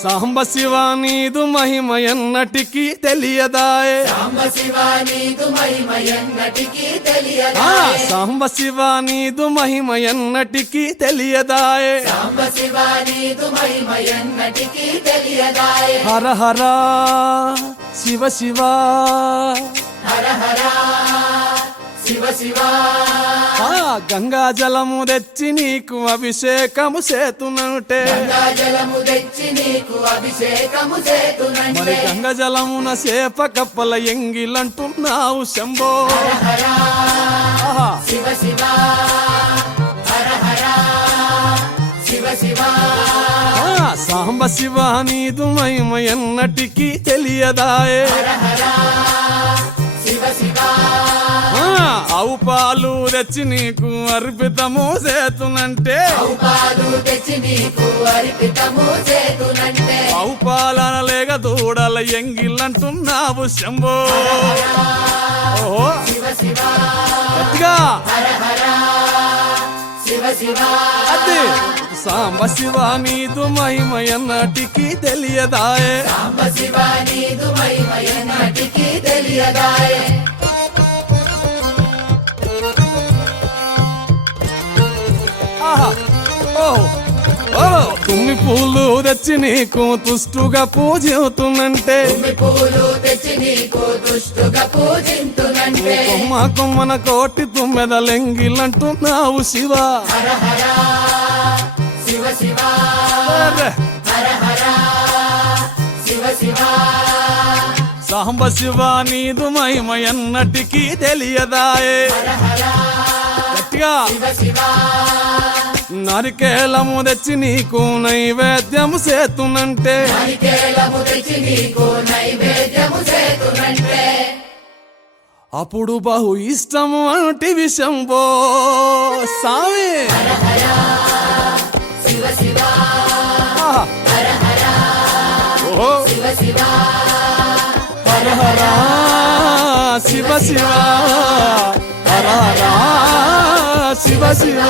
సాంబ శివ నీదు మహిమ ఎన్నటికీ తెలియదాయే సాంబ శివ నీదు మహిమ ఎన్నటికీ తెలియదాయే సాంబ శివ నీదు మహిమ ఎన్నటికీ తెలియదాయే సాంబ శివ నీదు మహిమ ఎన్నటికీ తెలియదాయే హర హర శివ శివ హర హర శివ శివ గంగా జలము తెచ్చి నీకు అభిషేకము చేతునంటే గంగా జలము తెచ్చి నీకు అభిషేకము చేతునంటే మరి గంగా జలమున సేప కప్పల ఎంగిలంటున్నావు శంభో హర ఆహా. శివ శివ హర హర శివ శివ సాంబ శివ నీదు మహిమ ఎన్నటికీ తెలియదాయే హర హర శివ శివ ఆవు పాలు తెచ్చి నీకు అర్పితము చేతునంటే పాలు తెచ్చి నీకు అర్పితము చేతునంటే ఆవు పాలన లేక దూడల ఎంగిలంటున్నావు శంభో ఓహో శివ శివ గట్టిగా హర హర శివ శివ అది సాంబ శివ నీదు మహిమ ఎన్నటికీ తెలియదాయే సాంబ శివ నీదు మహిమ ఎన్నటికీ తెలియదాయే ఆహా. ఓహో. ఓహో. తుమ్మి పూలు తెచ్చి నీకు తుష్టుగా పూజిస్తున్నంటే తుమ్మి పూలు తెచ్చి నీకు దుష్టుగా పూజింతునంటే కొమ్మ కొమ్మన కోటి తుమ్మెదలెంగిలంటున్నావు శివ హర హర శివ శివ అరే. హర హర శివ శివ సాంబ శివ నీదు మహిమ ఎన్నటికీ తెలియదాయే హర హర గట్టిగా శివ శివ నరికేలము తెచ్చి నీకు నైవేద్యము చేతునంటే హరికేలము తెచ్చి నీకు నైవేద్యము చేతునంటే అప్పుడు బహు ఇష్టము అంటే విషంబో సామి హర హర శివ శివ ఆహా. హర హర ఓహో. శివ శివ హర హర శివ శివ హర హర శివ శివ